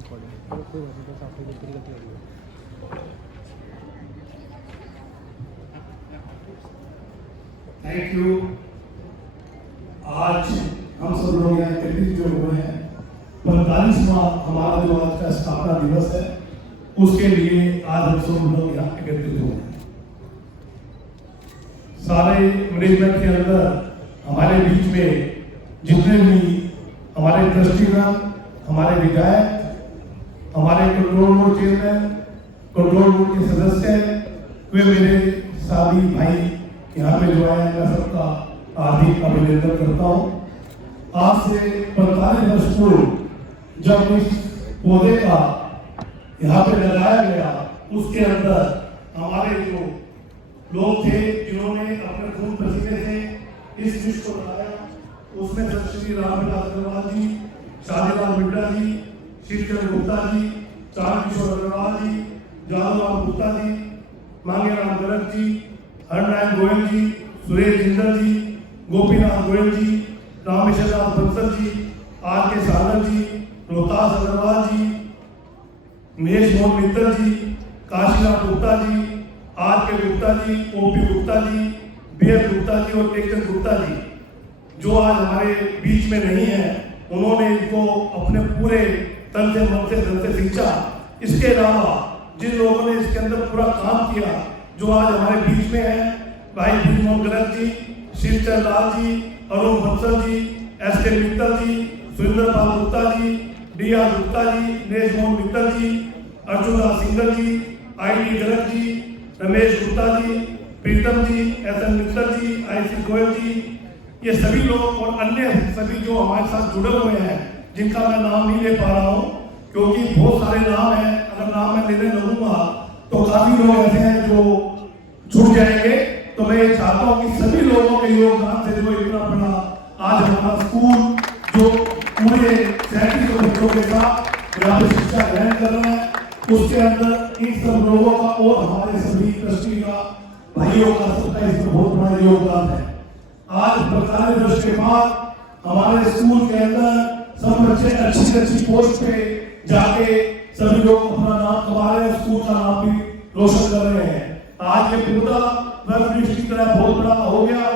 कोई बात नहीं, बस आपकी गलती हो गई। Thank you. आज हम सब लोग यहाँ एकत्रित जो हुए हैं, 45वां हमारा जो आज का स्थापना दिवस है, उसके लिए आज हम सब लोग यहाँ एकत्रित हुए हैं। सारे मैनेजमेंट के अंदर हमारे बीच में जितने भी हमारे ट्रस्टीगण, हमारे विधायक, हमारे control board chairman, control board के सदस्य, वे मेरे साथी भाई यहाँ पे जो आए, मैं सबका हार्दिक अभिनंदन करता हूँ। आज से 45 वर्ष पूर्व जब इस पौधे का यहाँ पे लगाया गया, उसके अंदर हमारे जो लोग थे जिन्होंने अपने खून पसीने से इस विश्व को लगाया, उसमें श्री रामविलास अग्रवाल जी, शादीलाल बिड्डा जी, श्रीचंद्र गुप्ता जी, चांद किशोर अग्रवाल जी, जादूराम गुप्ता जी, मांगेराम गर्ग जी, हरनारायण गोयल जी, सुरेश जिंदल जी, गोपीनाथ गोयल जी, रामेश्वर दास बंसल जी, आर के सागर जी, रोहतास अग्रवाल जी, महेश मोहन मित्तल जी, काशीनाथ गुप्ता जी, आर के गुप्ता जी, ओपी गुप्ता जी, बीएस गुप्ता जी और टेकचंद गुप्ता जी, जो आज हमारे बीच में नहीं है, उन्होंने इनको अपने पूरे तन से मन से धन से सींचा। इसके अलावा जिन लोगों ने इसके अंदर पूरा काम किया, जो आज हमारे बीच में है, भाई Bhimohan Garg ji, Shivchand Lal ji, Arun Bansal ji, S K Mittal ji, Surendra Pal Gupta ji, D R Gupta ji, Mahesh Mohan Mittal ji, Arjun Das Singhal ji, I D Garg ji, Ramesh Gupta ji, Pritam ji, S N Mittal ji, I C Goyal ji, ये सभी लोग और अन्य सभी जो हमारे साथ जुड़े हुए हैं, जिनका मैं नाम नहीं ले पा रहा हूँ क्योंकि बहुत सारे नाम हैं, अगर नाम मैं लेने लगूंगा तो काफी लोग ऐसे हैं जो छूट जाएंगे। तो मैं ये चाहता हूँ कि सभी लोगों के योगदान से जो इतना बड़ा आज हमारा स्कूल जो पूरे 37 बच्चों के साथ यहाँ पे शिक्षा ग्रहण कर रहा है, उसके अंदर इन सब लोगों का और हमारे सभी ट्रस्टी का, भाइयों का, सबका इसमें बहुत बड़ा योगदान है। आज 45 वर्ष के बाद हमारे स्कूल के अंदर सब बच्चे अच्छी पोस्ट पे जाके सभी लोग अपना नाम कमा रहे हैं, स्कूल का नाम भी रोशन कर रहे हैं। आज ये पूरा वर्ग की तरह बहुत बड़ा हो गया,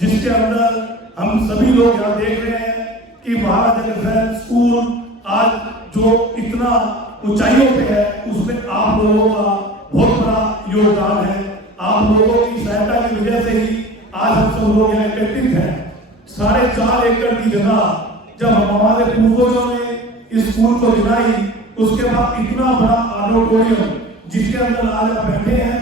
जिसके अंदर हम सभी लोग यहाँ देख रहे हैं कि महाराजा अग्रसेन स्कूल आज जो इतना ऊंचाइयों पे है, उसमें आप लोगों का बहुत बड़ा योगदान है। आप लोगों की सहायता की वजह से ही आज हम सब लोग यहाँ एकत्रित हैं। 4.5 एकड़ की जगह जब हमारे पूर्वजों ने इस स्कूल को बनाई, उसके बाद इतना बड़ा ऑडिटोरियम जिसके अंदर आज आप बैठे हैं,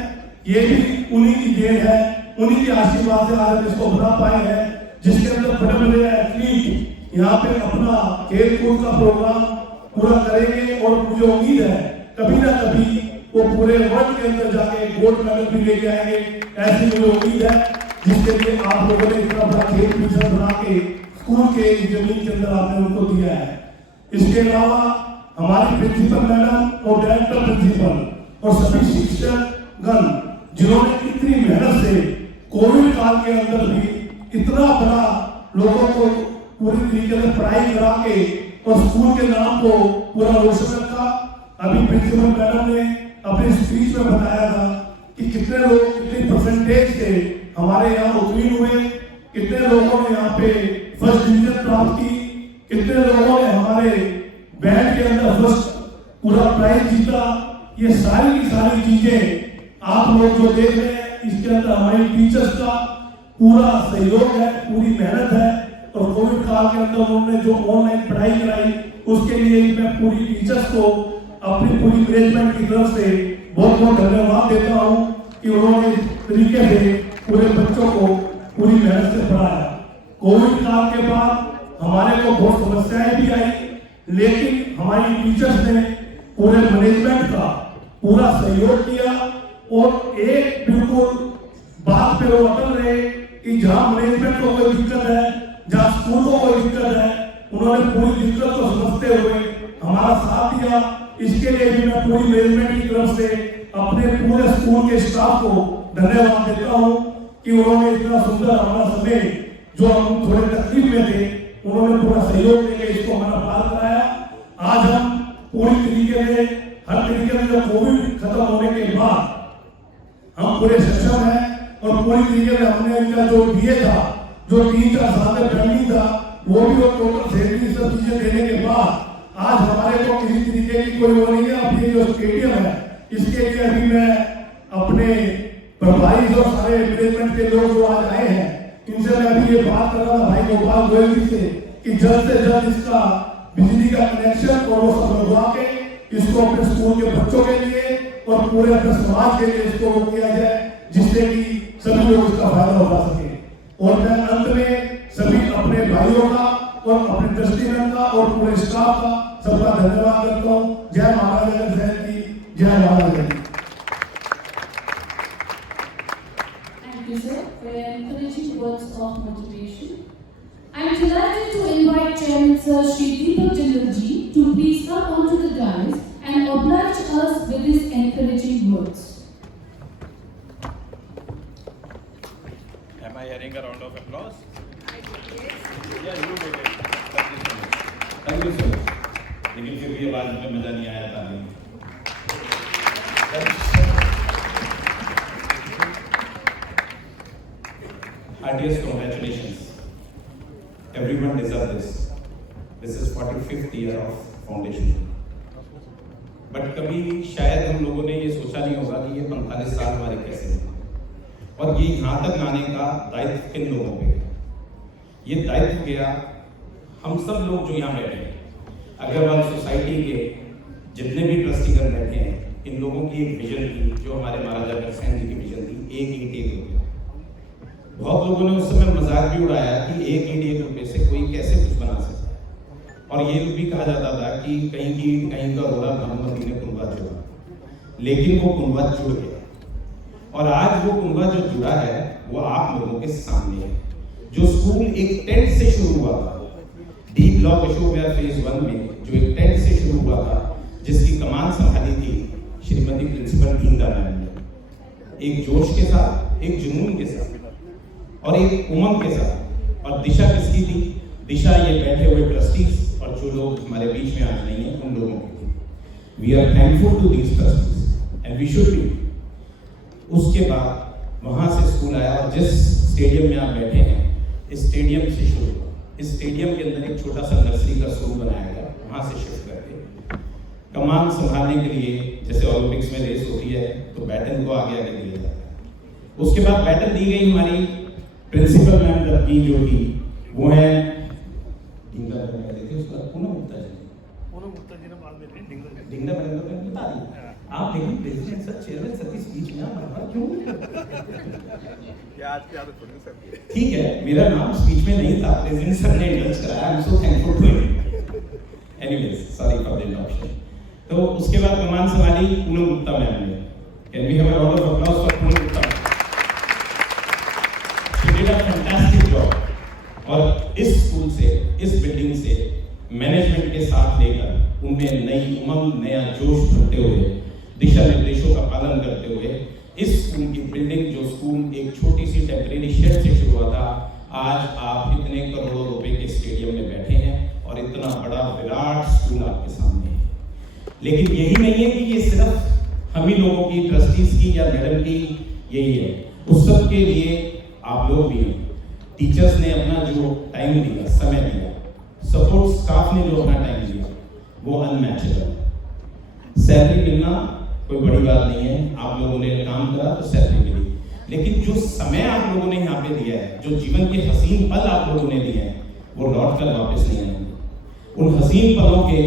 ये भी उन्हीं की देन है, उन्हीं के आशीर्वाद से आज इसको बना पाए हैं, जिसके अंदर बड़े-बड़े एथलीट यहाँ पे अपना खेल कूद का प्रोग्राम पूरा करेंगे और मुझे उम्मीद है कभी ना कभी वो पूरे वर्ल्ड के अंदर जाके गोल्ड मेडल भी लेके आएंगे, ऐसी मुझे उम्मीद है, जिसके लिए आप लोगों ने इतना बड़ा खेल परिसर बना के स्कूल के जमीन के अंदर आपने उनको दिया है। इसके अलावा हमारी प्रिंसिपल मैडम और डायरेक्टर प्रिंसिपल और सभी शिक्षकगण जिन्होंने इतनी मेहनत से कोविड काल के अंदर भी इतना बड़ा लोगों को पूरी तरीके से पढ़ाई करा के और स्कूल के नाम को पूरा रोशन रखा। अभी प्रिंसिपल मैडम ने अपने स्पीच में बताया था कि कितने लोग कितने परसेंटेज से हमारे यहाँ उत्तीर्ण हुए, कितने लोगों ने यहाँ पे फर्स्ट डिवीजन प्राप्त की, कितने लोगों ने हमारे बैंड के अंदर फर्स्ट पूरा प्राइज जीता। ये सारी की सारी चीजें आप लोग जो देख रहे हैं, इसके अंदर हमारी टीचर्स का पूरा सहयोग है, पूरी मेहनत है। और कोविड काल के अंदर उन्होंने जो ऑनलाइन पढ़ाई कराई, उसके लिए मैं पूरी टीचर्स को अपनी पूरी मैनेजमेंट की तरफ से बहुत बहुत धन्यवाद देता हूँ कि उन्होंने इस तरीके से पूरे बच्चों को पूरी मेहनत से पढ़ाया। कोविड काल के बाद हमारे को बहुत समस्याएं भी आई, लेकिन हमारी टीचर्स ने पूरे मैनेजमेंट का पूरा सहयोग किया और एक बिल्कुल बात पे वो अटल रहे कि जहां मैनेजमेंट को कोई दिक्कत है, जहां स्कूल को कोई दिक्कत है, उन्होंने पूरी दिक्कत को समझते हुए हमारा साथ दिया। इसके लिए भी मैं पूरी मैनेजमेंट की तरफ से अपने पूरे स्कूल के स्टाफ को धन्यवाद देता हूँ कि उन्होंने इतना सुंदर हमारा समय, जो हम थोड़े तकलीफ में थे, उन्होंने पूरा सहयोग देकर इसको हमारा पार कराया। आज हम पूरी तरीके से हर तरीके से कोविड खत्म होने के बाद हम पूरे सक्षम हैं और पूरी तरीके से हमने इनका जो दिए था, जो 3-4 साल में पेंडिंग था, वो भी वो टोटल सैलरी सब चीजें देने के बाद आज हमारे को किसी तरीके की कोई वो नहीं है। अब ये जो स्टेडियम है, इसके लिए अभी मैं अपने प्रभारी जो सारे मैनेजमेंट के लोग जो आज आए हैं, इनसे मैं अभी ये बात कर रहा था भाई गोपाल गोयल जी से कि जल्द से जल्द इसका बिजली का कनेक्शन और वो सब लगवा के इसको अपने स्कूल के बच्चों के लिए और पूरे अपने समाज के लिए इसको किया जाए, जिससे कि सभी लोग इसका फायदा उठा सके। और मैं अंत में सभी अपने भाइयों का और अपने ट्रस्टीगण का और पूरे स्टाफ का सबका धन्यवाद करता हूँ। जय महाराजा जयंती, जय महाराजा जयंती। Thank you, sir, for your encouraging words of motivation. I am delighted to invite Chairman Sir Shri Deepak Jindal ji to please come onto the dais and oblige us with his encouraging words. Am I hearing a round of applause? Yeah, you did it. Thank you so much. लेकिन फिर भी आवाज में मजा नहीं आया था। Heartiest congratulations. Everyone deserves this. This is 45th year of foundation. But कभी शायद हम लोगों ने ये सोचा नहीं होगा कि ये 45 साल हमारे कैसे हैं और ये यहाँ तक लाने का दायित्व किन लोगों पे है। ये दायित्व गया हम सब लोग जो यहाँ बैठे हैं, अग्रवाल सोसाइटी के जितने भी ट्रस्टीगण बैठे हैं, इन लोगों की एक विजन थी जो हमारे महाराजा अग्रसेन जी की विजन थी, एक ईंट एक रुपये। बहुत लोगों ने उस समय मजाक भी उड़ाया कि एक ईंट एक रुपये से कोई कैसे कुछ बना सकता है, और ये भी कहा जाता था कि कहीं की ईंट कहीं का रोड़ा भानुमती ने कुंभा जोड़ा, लेकिन वो कुंभा जुड़ गया और आज वो कुंभा जो जुड़ा है वो आप लोगों के सामने है। जो स्कूल एक टेंट से शुरू हुआ था, D block Ashok Vihar phase 1 में जो एक टेंट से शुरू हुआ था, जिसकी कमान संभाली थी श्रीमती प्रिंसिपल दीनदा मैम ने, एक जोश के साथ, एक जुनून के साथ और एक उमंग के साथ। और दिशा किसकी थी? दिशा ये बैठे हुए ट्रस्टीज और जो लोग हमारे बीच में आज नहीं है उन लोगों की थी। We are thankful to these trustees and we should be. उसके बाद वहां से स्कूल आया और जिस स्टेडियम में आप बैठे हैं, इस स्टेडियम से शुरू हुआ। इस स्टेडियम के अंदर एक छोटा सा नर्सरी का स्कूल बनाया गया, वहां से शिफ्ट करके कमान संभालने के लिए जैसे ओलंपिक्स में रेस होती है तो बैटन को आगे आगे दिया जाता है। उसके बाद बैटन दी गई हमारी प्रिंसिपल मैम की जो थी वो है डिंगला मैडम को बता दी। आप लेकिन प्रेसिडेंट सर, चेयरमैन सर की स्पीच में आप क्यों? ठीक है, मेरा नाम स्पीच में नहीं था, प्रेसिडेंट सर ने इंडल्ज कराया। I am so thankful to him. Anyways, sorry for the interruption. तो उसके बाद कमान संभाली पूनम गुप्ता मैम ने। Can we have a round of applause for Poonam Gupta? She did a fantastic job और इस स्कूल से, इस बिल्डिंग से मैनेजमेंट के साथ लेकर उनमें नई उमंग, नया जोश भरते हुए, दिशा निर्देशों का पालन करते हुए इस स्कूल की बिल्डिंग, जो स्कूल एक छोटी सी टेम्परेरी शेड से शुरू हुआ था, आज आप इतने करोड़ों रुपए के स्टेडियम में बैठे हैं और इतना बड़ा विराट स्कूल आपके सामने है। लेकिन यही नहीं है कि ये सिर्फ हम ही लोगों की, ट्रस्टीज की या मैडम की यही है, उस सब के लिए आप लोग भी हैं। टीचर्स ने अपना जो टाइम दिया, समय दिया, सपोर्ट स्टाफ ने जो अपना टाइम दिया, वो अनमैचेबल। सैलरी मिलना कोई बड़ी बात नहीं है, आप लोगों ने काम करा तो सैलरी मिली, लेकिन जो समय आप लोगों ने यहाँ पे दिया है, जो जीवन के हसीन पल आप लोगों ने दिए हैं, वो लौट कर वापस नहीं आएंगे। उन हसीन पलों के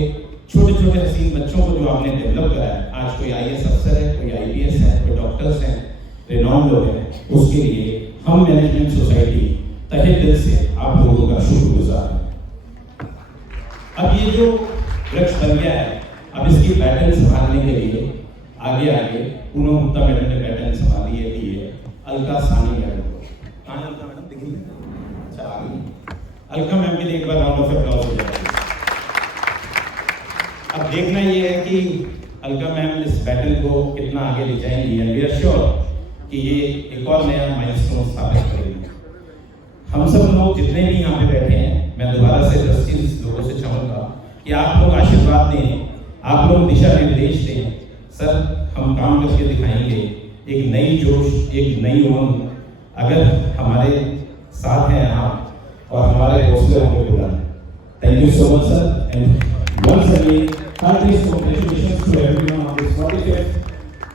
छोटे छोटे हसीन बच्चों को जो आपने डेवलप करा है, आज कोई IAS अफसर है, कोई IPS है, कोई डॉक्टर्स हैं, रेनॉन लोग हैं, उसके लिए हम मैनेजमेंट सोसाइटी तहे दिल से आप लोगों का शुक्रगुजार है। अब ये जो वृक्ष बन गया है, अब इसकी बैटन संभालने के लिए आगे आगे पूनम गुप्ता मैडम ने बैटन संभाली है, दी है अलका सानी मैडम को। कहाँ अलका मैडम दिख रही है? अच्छा, आ गई। अलका मैम के लिए एक बार राउंड ऑफ अप्लॉज हो जाए। अब देखना ये है कि अलका मैम इस बैटल को कितना आगे ले जाएंगी एंड वी आर श्योर कि ये एक और नया माइलस्टोन स्थापित करेगी। हम सब लोग जितने भी यहाँ पे बैठे हैं, मैं दोबारा से ट्रस्टीज लोगों से चाहूँगा कि आप लोग आशीर्वाद दें, आप लोग दिशा निर्देश दें। सर, हम काम करके दिखाएंगे, एक नई जोश, एक नई उमंग अगर हमारे साथ हैं आप और हमारे हौसले होंगे बुलंद। Thank you so much, sir, and once again, heartiest congratulations to everyone on this 45th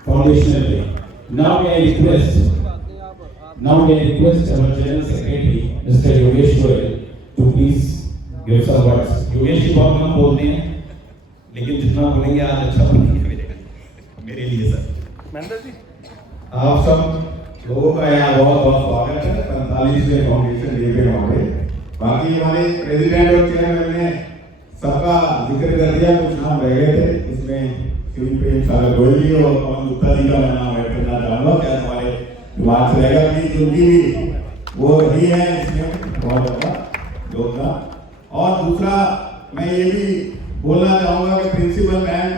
Foundational Day. Now may I request our General Secretary, Mr. Yogesh Goyal, to please give some words. Yogesh ji बहुत कम बोलते हैं, लेकिन जितना बोलेंगे आज अच्छा बोलेंगे मेरे लिए सर। महेंद्र जी, आप सब लोगों का यहाँ बहुत बहुत स्वागत है 45वें फाउंडेशन डे पे हमारे। बाकी हमारे प्रेसिडेंट और चेयरमैन ने सबका जिक्र कर दिया, कुछ नाम रह गए थे, इसमें श्री प्रेम सागर गोयल जी और पवन गुप्ता जी का मैं नाम ऐड करना चाहूँगा, क्या हमारे दिमाग से रहेगा कि उनकी भी वो रही है इसमें बहुत ज़्यादा योगदान। और दूसरा मैं ये भी बोलना चाहूँगा कि प्रिंसिपल मैम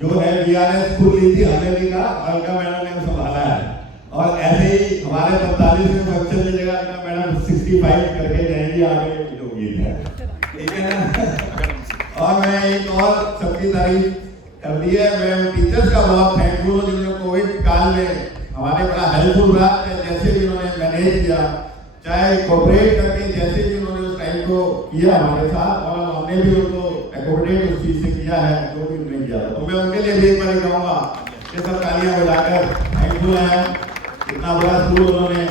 जो है VRS खुद ली थी हमें का, अलका मैडम ने संभाला है, और ऐसे ही हमारे 45वें फंक्शन में जगह अलका मैडम 65 करके जाएंगी, आगे जो गीत है, ठीक है ना। और मैं एक और सबकी तारीफ कर दी है, मैं टीचर्स का बहुत थैंकफुल हूँ जिन्होंने कोविड काल में हमारे बड़ा हेल्पफुल रहा, जैसे भी उन्होंने मैनेज किया, चाहे कोऑपरेट करके जैसे भी उन्होंने उस टाइम को किया हमारे साथ, और हमने भी उनको एकोमोडेट उस चीज़ से किया है जो भी उन्होंने किया। तो मैं उनके लिए भी एक बार कहूँगा कि सब तालियां बजाकर थैंकफुल है, इतना बड़ा स्कूल उन्होंने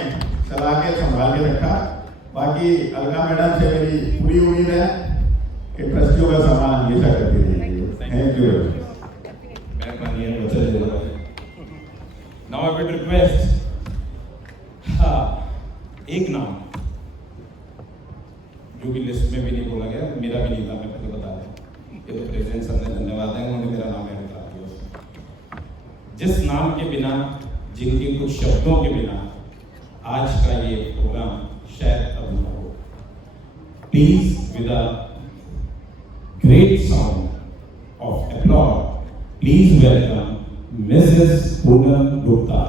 चला के संभाल के रखा। बाकी अलका मैडम से मेरी पूरी उम्मीद है कि ट्रस्टियों का सम्मान हमेशा करती रहेगी। Thank you. Now I would request एक नाम जो भी लिस्ट में भी नहीं बोला गया, मेरा भी नहीं था, मैं पहले बता रहा, ये तो प्रेसिडेंट सर ने धन्यवाद है, उन्होंने मेरा नाम ऐड करा दिया। जिस नाम के बिना, जिनके कुछ शब्दों के बिना आज का ये प्रोग्राम शायद अधूरा हो, please with a great sound of applause please welcome Mrs. Poonam Gupta.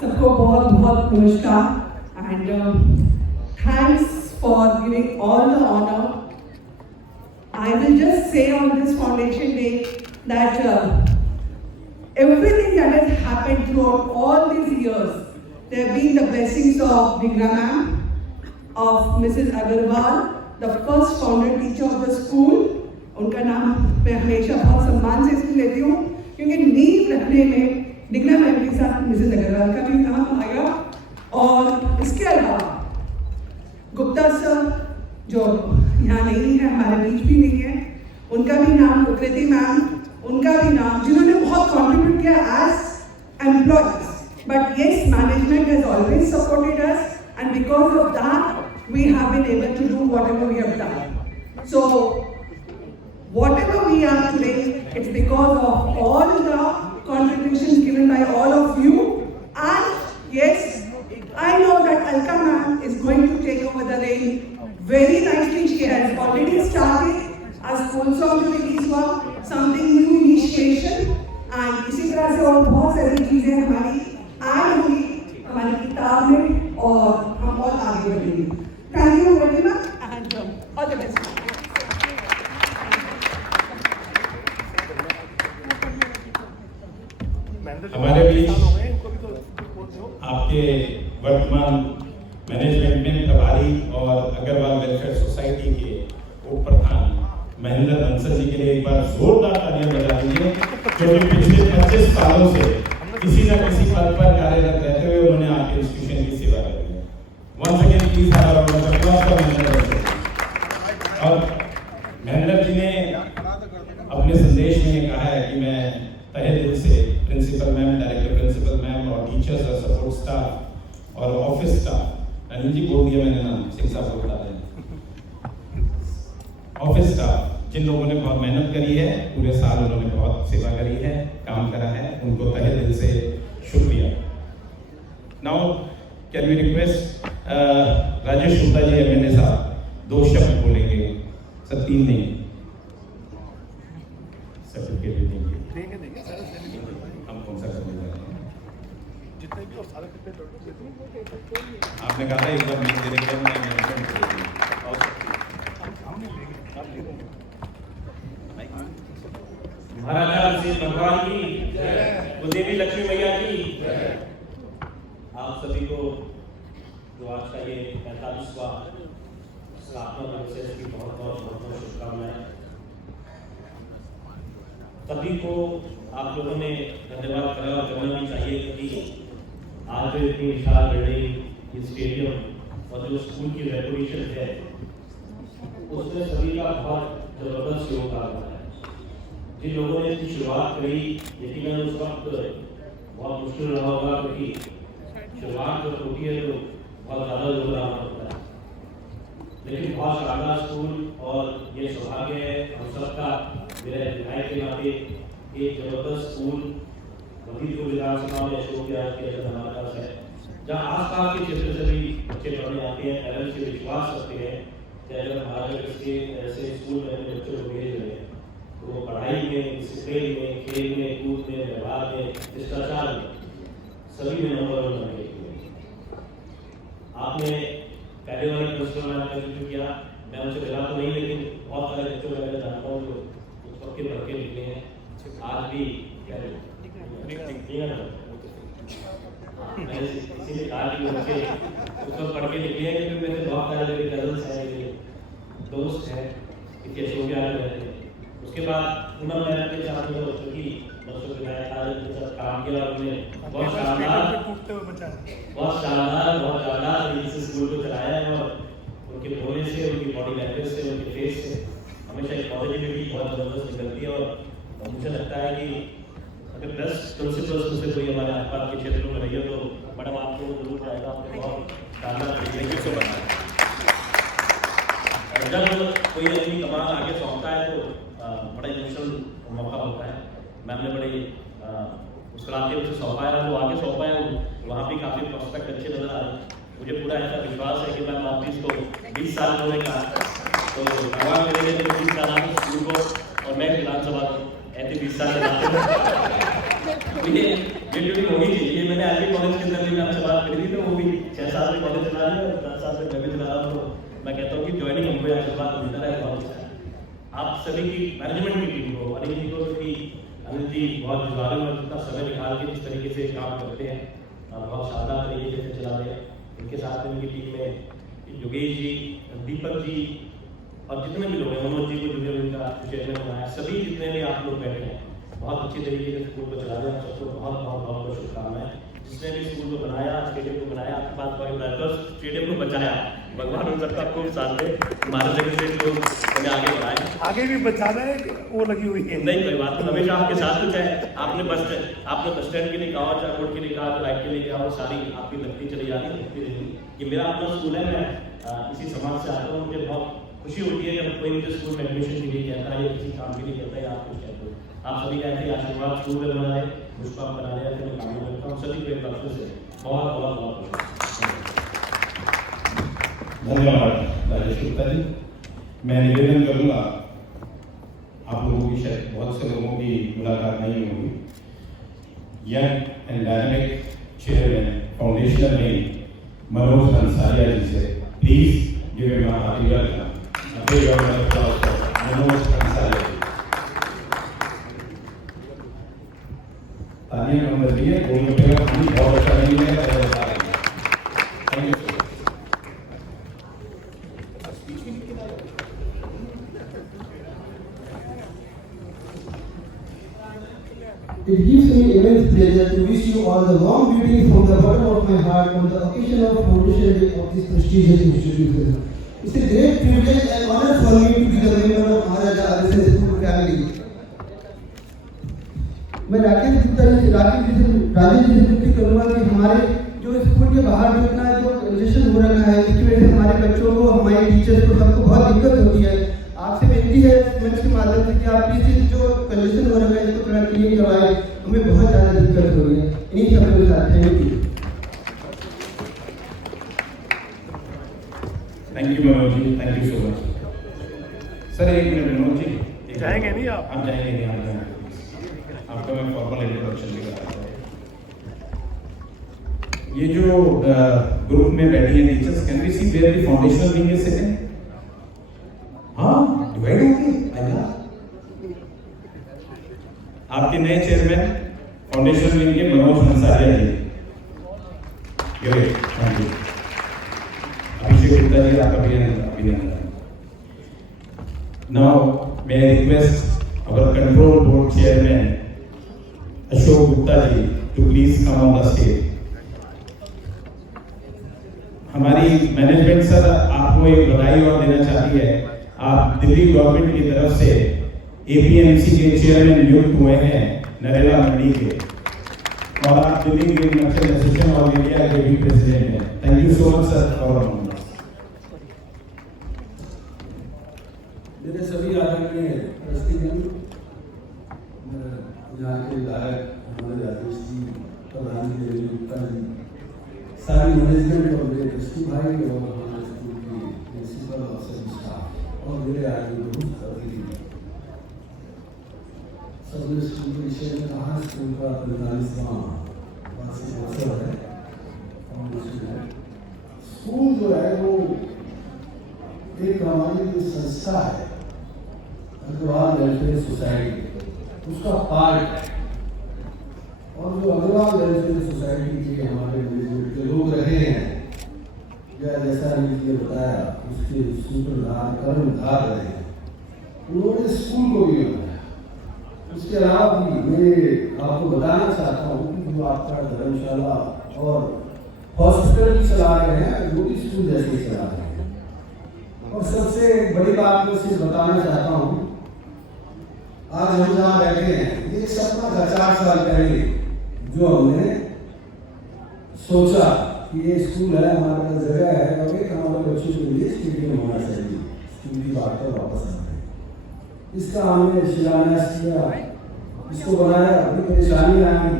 सबको बहुत बहुत नमस्कार and thanks for giving all the honour. I will just say on this foundation day that everything that has happened throughout all these years, there have been the blessings of Digra ma'am, of Mrs. Agarwal, the first founder teacher of the school. उनका नाम मैं हमेशा बहुत सम्मान से इसलिए लेती हूँ क्योंकि नींव रखने में डिग्रा मैम के साथ मिसेस अग्रवाल का भी नाम आएगा। और इसके अलावा गुप्ता सर जो यहाँ नहीं है, हमारे बीच भी नहीं है, उनका भी नाम, कृति मैम, उनका भी नाम, जिन्होंने बहुत कंट्रीब्यूट किया as employees, but yes management has always supported us and because of that we have been able to do whatever we have done. So whatever we are today, it's because of all the contributions given by all of you. And yes, I know that Alka ma'am is going to take over the reign very nicely. She has already started a school song to release work, something new initiation, and इसी तरह से और बहुत सारी चीजें हमारी add होंगी हमारी किताब में और हम और आगे बढ़ेंगे। Thank you very much and all the best. हमारे बीच आपके वर्तमान मैनेजमेंट में प्रभारी और अग्रवाल वेलफेयर सोसाइटी के उप प्रधान महेंद्र बंसल जी के लिए एक बार जोरदार तालियां बजा दीजिए, क्योंकि पिछले 25 सालों से किसी न किसी पद पर कार्यरत रहते हुए उन्होंने आपके इंस्टीट्यूशन की सेवा करी है। Once again please have a round of applause for Mahendra Bansal. और महेंद्र जी ने अपने संदेश में ये कहा है कि मैं तहे दिल से principal ma'am, director principal ma'am और टीचर्स और सपोर्ट स्टाफ और ऑफिस स्टाफ, अनिल जी बोल दिया मैंने नाम, सिंह साहब को बता दें, ऑफिस स्टाफ जिन लोगों ने बहुत मेहनत करी है, पूरे साल उन्होंने बहुत सेवा करी है, काम करा है, उनको तहे दिल से शुक्रिया। Now can we request Rajesh Gupta ji MLA साहब 2 शब्द बोलेंगे, सर 3 नहीं, सर्टिफिकेट भी देंगे। हम कौन सा करने जा रहे हैं? जितने भी और सारे आपने कहा था एक बार मीट देने के लिए महाराजा श्री भगवान की कुलदेवी लक्ष्मी मैया की। आप सभी को जो आज का ये 45वां स्थापना दिवस है इसकी बहुत बहुत शुभकामनाएं। सभी को आप लोगों ने धन्यवाद करना भी चाहिए क्योंकि आज जो इतनी विशाल बिल्डिंग, स्टेडियम और जो स्कूल की डेकोरेशन है उसमें सभी का बहुत जबरदस्त योगदान है। जिन लोगों ने इसकी शुरुआत करी यकीनन उस वक्त बहुत मुश्किल रहा होगा क्योंकि शुरुआत जब होती है तो बहुत ज़्यादा योगदान होता है, लेकिन बहुत शानदार स्कूल और ये सौभाग्य है हम सबका मेरे विधायक के नाते एक जबरदस्त स्कूल वकीलपुर विधानसभा में अशोक विहार के अंदर हमारे पास है, जहाँ आसपास के क्षेत्र से भी बच्चे पढ़ने आते हैं। पेरेंट्स से विश्वास रखते हैं कि अगर हमारे बच्चे ऐसे स्कूल में अपने बच्चों को भेज रहे हैं तो वो पढ़ाई में, डिसिप्लिन में, खेल में, कूद में, व्यवहार में, शिष्टाचार में सभी में नंबर 1 बने। आपने पहले वाले प्रश्न में इंटरव्यू किया, मैं उनसे मिला तो नहीं लेकिन बहुत सारे बच्चों को मैं जानता हूँ जो उस वक्त के पढ़ के निकले हैं। आज भी मैंने इसीलिए कहा कि बच्चे उस वक्त पढ़ के निकले हैं क्योंकि मेरे बहुत सारे मेरे कजन्स हैं, मेरे दोस्त हैं इनके अशोक विहार में रहते हैं। उसके बाद उन्होंने अपने साथ में बच्चों की बच्चों के साथ काम किया और उन्हें बहुत शानदार तरीके से स्कूल को चलाया है और उनके बोलने से, उनकी बॉडी लैंग्वेज से, उनके फेस से हमेशा एक पॉजिटिविटी बहुत ज़बरदस्त निकलती है। और मुझे लगता है कि अगर 10 प्रिंसिपल्स में से कोई हमारे आसपास के क्षेत्रों में रही हो तो मैडम आपको जरूर जाएगा। आपको बहुत शानदार तरीके से बताया। जब कोई अपनी कमान आगे सौंपता है तो बड़ा इमोशनल मौका होता है। मैम ने बड़े मुस्कुराते उसे सौंपा है, वो आगे सौंपा है, वहाँ भी काफ़ी प्रोस्पेक्ट अच्छे नजर आ रहे हैं। मुझे पूरा ऐसा विश्वास है कि मैं वापस को 20 साल होने का तो भगवान मेरे लिए 20 साल आगे स्कूल को और मैं विधानसभा को ऐसे 20 साल तो ये ड्यूटी होनी चाहिए। मैंने आगे कॉलेज के अंदर भी आपसे बात करी थी तो वो भी 6 साल से कॉलेज चला रही है और 10 साल से मैं भी चला रहा हूँ। तो मैं कहता हूँ कि ज्वाइनिंग हमको आशीर्वाद मिलता है बहुत अच्छा। आप सभी की मैनेजमेंट की टीम को, अनिल जी को भी, अनिल जी बहुत जुझारू और जितना समय निकाल के जिस तरीके से काम करते हैं बहुत शानदार तरीके से चला रहे हैं। इनके साथ में उनकी टीम में योगेश जी, दीपक जी और जितने भी लोग हैं, मनोज जी को जुड़े उनका चेयरमैन बनाया, सभी जितने भी आप लोग बैठे हैं बहुत अच्छी तरीके से स्कूल को चला रहे हैं। सबको बहुत बहुत बहुत शुभकामनाएं। जिसने भी स्कूल को बनाया, स्टेडियम को बनाया, आपके पास स्टेडियम को बचाया, भगवान उन सबका खूब साथ में हमारे जगह से जो हमें आगे बढ़ाए। आगे भी बचाना है वो लगी हुई है। नहीं कोई बात नहीं, हमेशा आपके साथ कुछ है। आपने बस स्टैंड के लिए कहा, चारकोट के लिए कहा, लाइट के लिए कहा, वो सारी आपकी लगती चली जाती है। ये मेरा अपना स्कूल है, मैं इसी समाज से आता हूँ। मुझे बहुत खुशी होती है जब कोई मुझे स्कूल में एडमिशन के लिए कहता है या किसी काम के लिए कहता है आप कुछ कहते हो। आप सभी कहते हैं आशीर्वाद स्कूल में बना है, पुष्पा बना रहे हैं, काम करता हूँ। सभी को एक बार से बहुत बहुत बहुत धन्यवाद राजेश गुप्ता जी। मैं निवेदन करूंगा, आप लोगों की शायद बहुत से लोगों की मुलाकात नहीं होगी, young and dynamic chairman foundation में मनोज अंसारिया जी से please give him a hearty welcome. Manoj Ansariya ji तालियां नंबर दिए, गोलगप्पे का खानी बहुत अच्छा नहीं है। Thank you. It gives me immense pleasure to wish you all the warm greetings from the bottom of my heart on the occasion of Foundation Day of this prestigious institution. It's a great privilege and honor for me to be the member of Maharaja Agrawal School family. मैं राजेश जी से विनती करूँगा कि हमारे जो school के बाहर जो इतना जो कंजेशन हो रखा है इसकी वजह से हमारे बच्चों को, हमारे टीचर्स को, सबको बहुत दिक्कत होती है। आपसे विनती है मंच के माध्यम से कि आप प्लीज जो कंजेशन हो रखा है इसको थोड़ा क्लीन करवाएं, हमें बहुत ज़्यादा दिक्कत हो रही है। इन्हीं सब के साथ thank you. Thank you Manoj ji, thank you so much. Sir एक मिनट मनोज जी, जाएंगे नहीं आप? हम जाएंगे नहीं, हम जाएंगे। आपका मैं फॉर्मल इंट्रोडक्शन भी करा रहा हूँ। ये जो ग्रुप में बैठी है teachers, can we see where the foundational wing is sitting? हाँ, डिवाइड होगी। आपके नए चेयरमैन फाउंडेशन विंग के Manoj Mansariya ji. Great, thank you. Abhishek Gupta ji, आपका अभिनंदन। Now may I request our control board chairman Ashok Gupta ji to please come on the stage. हमारी management sir आपको एक बधाई और देना चाहती है। आप दिल्ली गवर्नमेंट की तरफ से APMC के चेयरमैन नियुक्त हुए हैं नरेला मंडी के, और आप Delhi green merchant association of India के भी प्रेसिडेंट हैं। Thank you so much sir for मेरे सभी आदरणीय ट्रस्टीगण, यहाँ के विधायक हमारे राजेश जी, प्रधान जी गुप्ता जी, सारी मैनेजमेंट और मेरे ट्रस्टी भाई और हमारे स्कूल के प्रिंसिपल और सभी स्टाफ और मेरे आगे बहुत अतिथि। सबने स्कूल के विषय में कहा, स्कूल का 45वां वार्षिक अवसर है, फाउंडेशन है। स्कूल जो है वो एक हमारी जो संस्था है अग्रवाल वेलफेयर सोसाइटी, उसका पार्ट है। और जो अग्रवाल वेलफेयर सोसाइटी के हमारे जो लोग रहे हैं, या जैसा मुझे बताया उसके सूत्रधार कर्मधार रहे हैं, उन्होंने स्कूल को भी बनाया। उसके अलावा भी मैं आपको बताना चाहता हूँ कि जो आपका धर्मशाला और हॉस्पिटल भी चला रहे हैं, वो भी स्कूल जैसे चला रहे हैं। और सबसे बड़ी बात मैं सिर्फ बताना चाहता हूँ, आज हम जहाँ बैठे हैं, ये सपना था 4 साल पहले जो हमने सोचा कि ये स्कूल है, हमारे पास जगह है, और एक हमारे बच्चों के लिए स्टेडियम होना चाहिए। स्कूल की बात पर वापस आ रहे हैं। इसका हमने शिलान्यास किया, इसको बनाया। अभी परेशानी आई,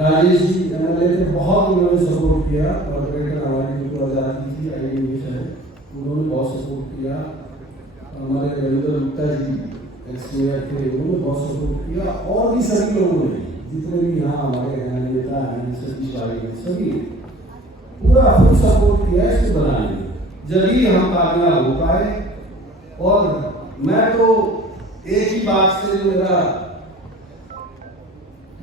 राजेश जी MLA थे, बहुत उन्होंने सपोर्ट किया। कॉर्पोरेटर हमारी जो आज़ादी थी IAS, उन्होंने बहुत सपोर्ट किया। हमारे रविंद्र गुप्ता जी एक्स-मेयर थे, उन्होंने बहुत सपोर्ट किया। और भी सभी लोगों ने, जितने भी यहाँ हमारे यहाँ नेता हैं, सतीश भाई हैं, सभी पूरा फुल सपोर्ट किया इसको बनाने में। जब ही हम कामयाब हो पाए। और मैं तो एक ही बात से जो मेरा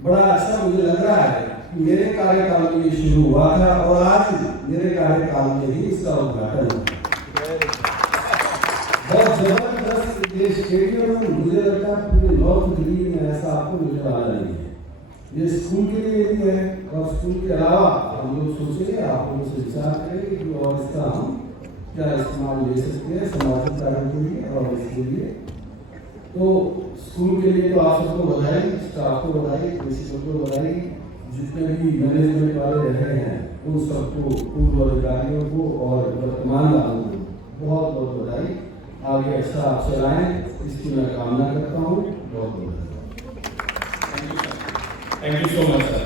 बड़ा अच्छा मुझे लग रहा है कि मेरे कार्यकाल में ये शुरू हुआ था, और आज मेरे कार्यकाल में ही इसका उद्घाटन हुआ। बहुत जबरदस्त ये स्टेडियम, मुझे लगता है पूरे नॉर्थ दिल्ली में ऐसा आपको मिलने वाला नहीं है। ये स्कूल के लिए भी है, और स्कूल के अलावा हम लोग सोचेंगे, आप लोगों से विचार करेंगे कि और इसका हम क्या इस्तेमाल ले सकते हैं सामाजिक कार्य के लिए और इसके लिए। तो स्कूल के लिए तो आप सबको बधाई, स्टाफ को बधाई, प्रिंसिपल को बधाई, जितने भी मैनेजमेंट वाले रहे हैं उन सबको, पूर्व अधिकारियों को और वर्तमान वालों को बहुत बहुत बधाई। आगे अच्छा आप चलाएं, इसकी मैं कामना करता हूँ। बहुत बहुत thank you so much sir.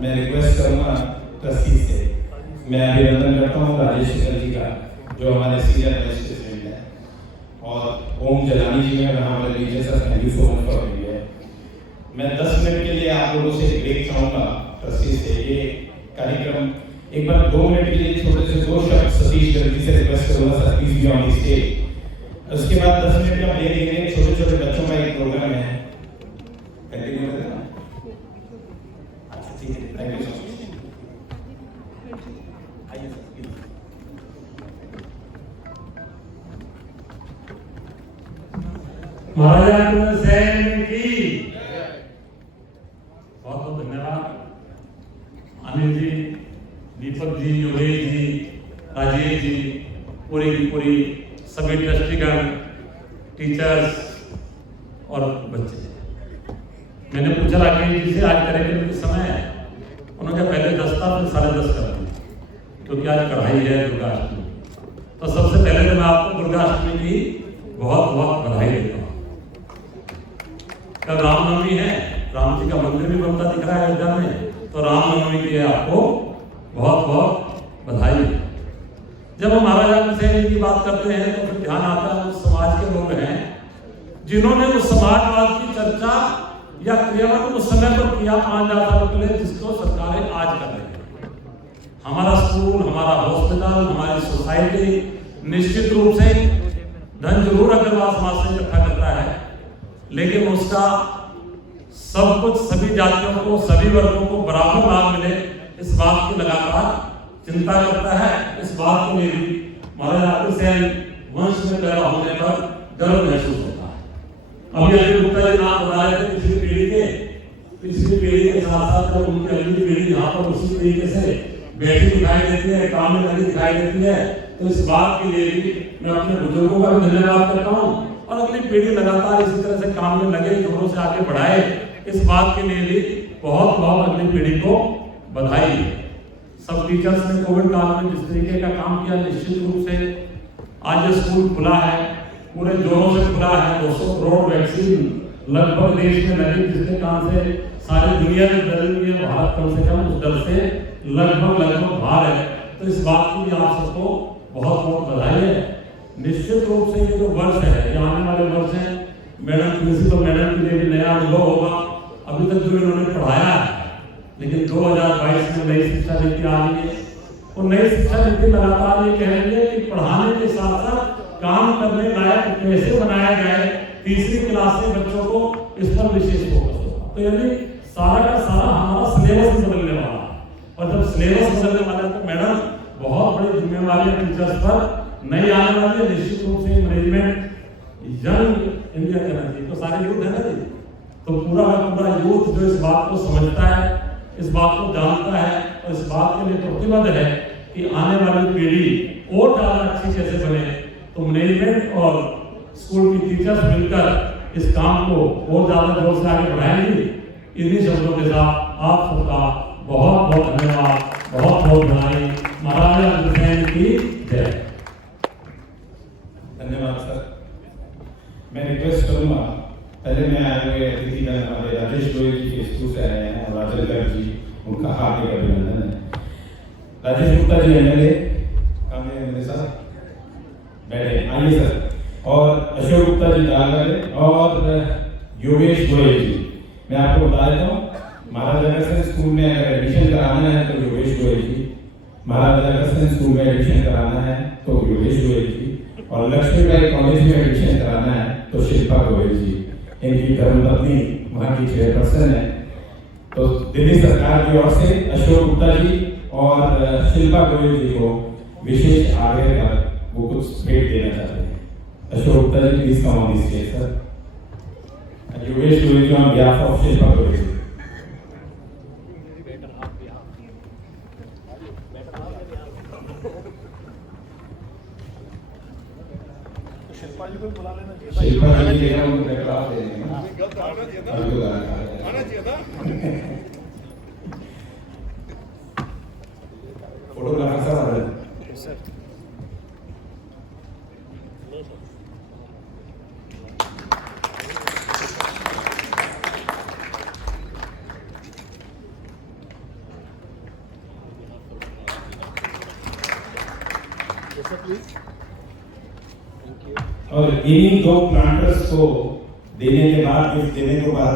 मैं रिक्वेस्ट करूँगा ट्रस्टी से, मैं अभिनंदन करता हूँ राजेश शेखर जी का, जो हमारे सीनियर वाइस प्रेसिडेंट हैं, और ओम जलानी जी में हमारे लीजिए sir, thank you so much for media. मैं 10 मिनट के लिए आप लोगों से ब्रेक चाहूँगा ट्रस्टी से। ये कार्यक्रम एक बार 2 मिनट के लिए छोटे से 2 शब्द सतीश जल्दी से रिक्वेस्ट करूँगा sir, please be on stage. उसके बाद 10 मिनट का ब्रेक लेंगे। छोटे छोटे बच्चों का एक प्रोग्राम है, कंटिन्यू करें। अच्छा ठीक है, थैंक यू सो मच। आइए सर। महाराजा अग्रसेन की बहुत बहुत धन्यवाद। अनिल जी, दीपक जी, योगेश जी, राजेश जी, पूरी सभी ट्रस्टीगण, टीचर्स और बच्चे। मैंने पूछा राकेश जी से आज कार्यक्रम के समय है, उन्होंने कहा पहले 10 था, फिर 10:30 कर दिया, क्योंकि आज कढ़ाई है दुर्गाष्टमी। तो सबसे पहले तो मैं आपको दुर्गाष्टमी की बहुत बहुत बधाई देता हूँ। कल रामनवमी है, राम जी का मंदिर भी बनता दिख रहा है अयोध्या में, तो रामनवमी के लिए आपको बहुत बहुत बधाई। जब हम महाराजा अग्रसेन की बात करते हैं तो फिर ध्यान आता है उस समाज के जिन्होंने उस समाजवाद की चर्चा या क्रियान्वयन उस समय पर किया 5000 साल पहले, जिसको सरकारें आज कर रही है। हमारा स्कूल, हमारा हॉस्पिटल, हमारी सोसाइटी निश्चित रूप से धन जरूर अग्रवाल समाज से इकट्ठा करता है, लेकिन उसका सब कुछ सभी जातियों को, सभी वर्गों को बराबर लाभ मिले, इस बात की लगातार चिंता करता है। इस बात के लिए भी महाराजा अग्रसेन वंश में पैदा होने पर गर्व महसूस होता है। अभी अभी गुप्ता जी नाम बता रहे थे पिछली पीढ़ी के साथ साथ जब उनकी अगली पीढ़ी यहाँ पर उसी तरीके से बैठी दिखाई देती है, काम में लगी दिखाई देती है, तो इस बात के लिए भी मैं अपने बुजुर्गों का भी धन्यवाद करता हूँ और अगली पीढ़ी लगातार इसी तरह से काम में लगे, जोरों से आगे बढ़ाए, इस बात के लिए भी बहुत बहुत अगली पीढ़ी को बधाई। सब टीचर्स ने कोविड काल में जिस तरीके का काम किया, निश्चित रूप से आज ये स्कूल खुला है, पूरे जोरों से खुला है। 200 करोड़ वैक्सीन लगभग देश में लगी, जिसके कारण से सारी दुनिया में डर रही है, भारत कम से कम उस डर से लगभग बाहर है। तो इस बात की भी आप सबको बहुत बहुत बधाई है। निश्चित रूप से ये जो वर्ष है, ये आने वाले वर्ष है, मैडम प्रिंसिपल मैडम के लिए भी नया अनुभव होगा। अभी तक जो इन्होंने पढ़ाया है, लेकिन 2022 में नई शिक्षा नीति आ रही है और नई शिक्षा नीति लगातार ये कह रही है कि पढ़ाने के साथ साथ काम करने लायक कैसे बनाया जाए। तीसरी क्लास से बच्चों को इस पर विशेष फोकस होगा। तो यानी सारा का सारा हमारा सिलेबस बदलने वाला है, और जब सिलेबस बदलने वाला है तो मैडम बहुत बड़ी जिम्मेवारी टीचर्स पर नई आने वाली है। निश्चित रूप से मैनेजमेंट यंग इंडिया करना चाहिए, तो सारे यूथ है ना जी, तो पूरा यूथ जो इस बात को समझता है, इस बात को जानता है और इस बात के लिए प्रतिबद्ध है कि आने वाली पीढ़ी और ज्यादा अच्छी कैसे बने, तो मैनेजमेंट और स्कूल की टीचर्स मिलकर इस काम को और ज्यादा जोर से आगे बढ़ाएंगे। इन्हीं शब्दों के साथ आप सबका बहुत बहुत धन्यवाद, बहुत बहुत बधाई। महाराजा अग्रसेन की जय। धन्यवाद सर। मैं रिक्वेस्ट करूंगा, पहले मैं आए हुए अतिथिगण हमारे राजेश गोयल जी के स्कूल से आए हैं और राजलकर जी, उनका हार्दिक अभिनंदन है। राजेश गुप्ता जी एमएलए कहाँ है मेरे साथ बैठे, आइए सर। और अशोक गुप्ता जी दालगढ़ और योगेश गोयल जी। मैं आपको बता देता हूँ, महाराजा अग्रसेन स्कूल में अगर एडमिशन कराना है तो योगेश गोयल जी, महाराजा अग्रसेन स्कूल में एडमिशन कराना है तो योगेश गोयल जी, और लक्ष्मीबाई कॉलेज में एडमिशन कराना है तो शिल्पा गोयल जी। इनकी धर्मपत्नी वहाँ की चेयरपर्सन है। तो दिल्ली सरकार की ओर से अशोक गुप्ता जी और शिल्पा गोयल जी को विशेष आग्रह कर वो कुछ भेंट देना चाहते हैं। Ashok Gupta ji please come on the stage sir. Yogesh Goyal ji on behalf of Shilpa Goyal ji. Shilpa ji को बुला लेना, शिल्पा जी के लिए उनको बैकअप दे देंगे ना, आना चाहिए था। फोटोग्राफर साहब आ रहे सर। और इन्हीं दो प्लांटर्स को देने के बाद, गिफ्ट देने के बाद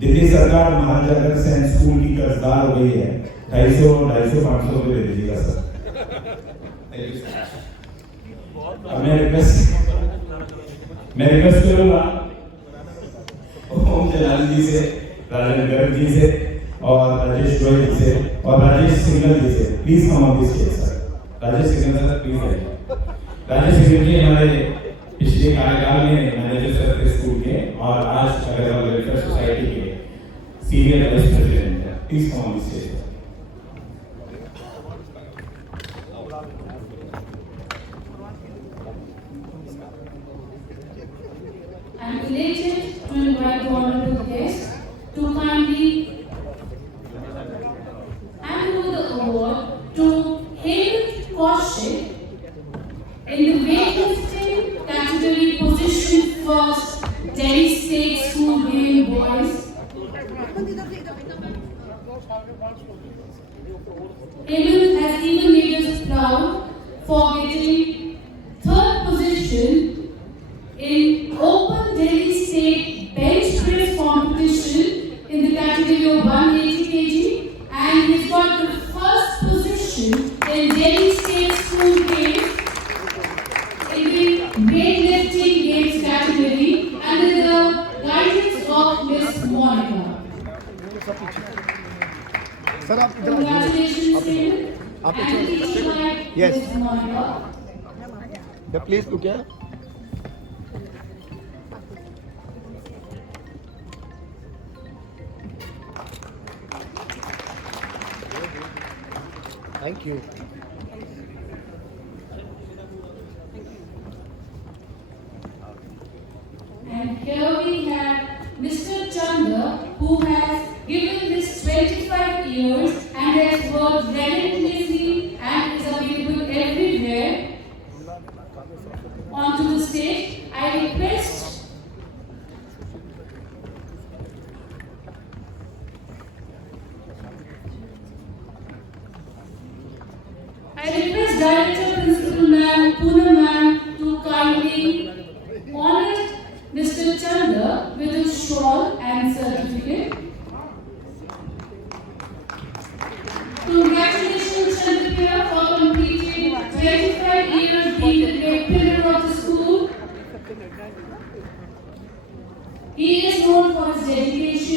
दिल्ली सरकार महाराजा अग्रसेन स्कूल की कर्जदार हो गई है। 250, 500 रुपए दे दीजिएगा सर। अब मैं रिक्वेस्ट करूंगा ओम जलाल जी से, राजेंद्र गर्ग जी से और राजेश गोयल जी से और राजेश सिंगल जी से, please come on this stage sir. Rajesh single sir please आइए। राजेश सिंगल जी हमारे पिछले कार्यकाल में मैनेजर सर थे स्कूल के और आज अग्रवाल वेलफेयर सोसाइटी के सीनियर वाइस प्रेसिडेंट है। Please come on this stage. I am elated to invite the honorable guest to kindly hand over the award to Hemant Kaushik in the weightlifting category, position first, Delhi State School Game Boys. Hemant has even made us proud for getting third position in Open Delhi State sir आप इधर Congratulations, आइए। David. आप And teach by Yes. Ms. Monica. Please look here. Thank you. And here we have Mr. Chanda, who has given this 25 years and has worked relentlessly and is available everywhere. Onto the stage, I request Director Principal Ma'am, Poonam Ma'am to kindly honor Mr. Chanda with a shawl and certificate. Congratulations, Chandra, for completing 25 years being the great pillar of the school. He is known for his dedication